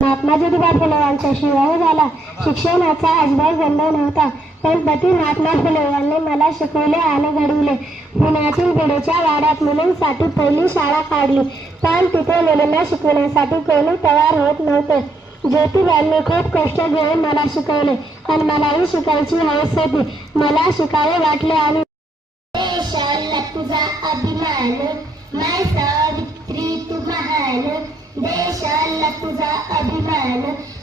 महात्मा ज्योतिबा फुले यांचा शिवाय झाला. शिक्षणाचा अजिबात बंद नव्हता, पण पती महात्मा फुले यांनी मला शिकवले आणि घडविले. पुण्यातील पेढेच्या वाड्यात मुलींसाठी पहिली शाळा काढली, पण तिथे मुलींना शिकवण्यासाठी कोणी तयार होत नव्हते. ज्योतिबांनी खूप कष्ट घेऊन मला शिकवले आणि मलाही शिकायची हौस होती. मला शिकावे वाटले आणि देशाला तुझा अभिमान, माय सावित्री तू महान. देशाला तुझा अभिमान,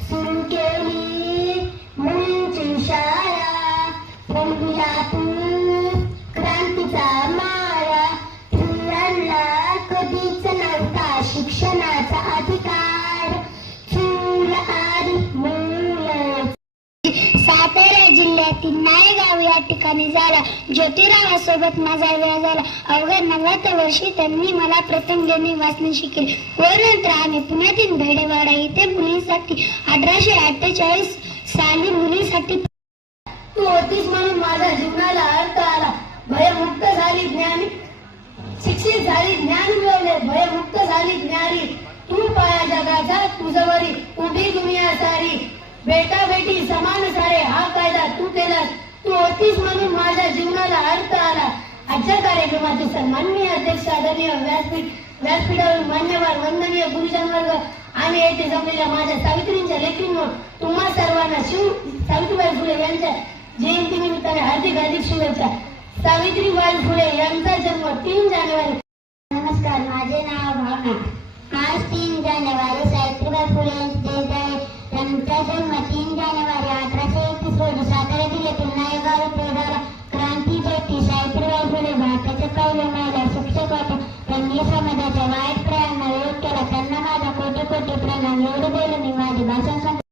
सुरू केली मुलींची शाळा. फुलविला तू क्रांतीचा माळा. स्त्रियांना कधीच नव्हता शिक्षणाचा अधिकार. चूल आणि मूल. सातारा जिल्ह्यातील नायगाव या ठिकाणी झाला. ज्योतिरावासोबत माझा विवाह झाला. अवघ्या 9व्या वर्षी त्यांनी मला प्रथम लेणी वाचणे शिकले व नंतर आम्ही पुण्यातील भेडेवाडा इथे मुलींसाठी 1848 साली मुलींसाठी. तू होतीस म्हणून माझ्या जीवनाला अर्थ आला. भयमुक्त झाली ज्ञानी, शिक्षित झाली, ज्ञान मिळवले. भयमुक्त झाली ज्ञानी. तू पाया जगाचा तुझवरी उभी दुनिया सारी. बेटा बेटी समान सारे हा कायदा तू केलास. तू होतीस म्हणून माझ्या जीवनाला अर्थ आला. आजच्या कार्यक्रमाचे सन्माननीय अध्यक्ष आदरणीय व्यासपीठावर मान्यवर वंदनीय गुरुजन वर्ग आणि येथे जमलेल्या माझ्या सावित्रींच्या लेखींवर तुम्हा सर्वांना सावित्रीबाई फुले यांच्या जयंतीनिमित्ताने हार्दिक हार्दिक शुभेच्छा. सावित्रीबाई फुले यांचा जन्म 3 जानेवारी. नमस्कार, माझे नाव भावना. आज 3 जानेवारी सावित्रीबाई फुले यांची जयंती आहे. त्यांचा जन्म 3 जानेवारी 1831 रोजी सातारा जिल्ह्यातील नायगाव येथे झाला. क्रांती ज्योती सावित्रीबाई फुले भारताच्या पहिल्या महिला शिक्षक होत्या. त्यांनी समाजाच्या वाईट प्रयांना विरोध केला. त्यांना माझा कोटी कोटी प्रणाम. एवढे बोलून मी माझे भाषण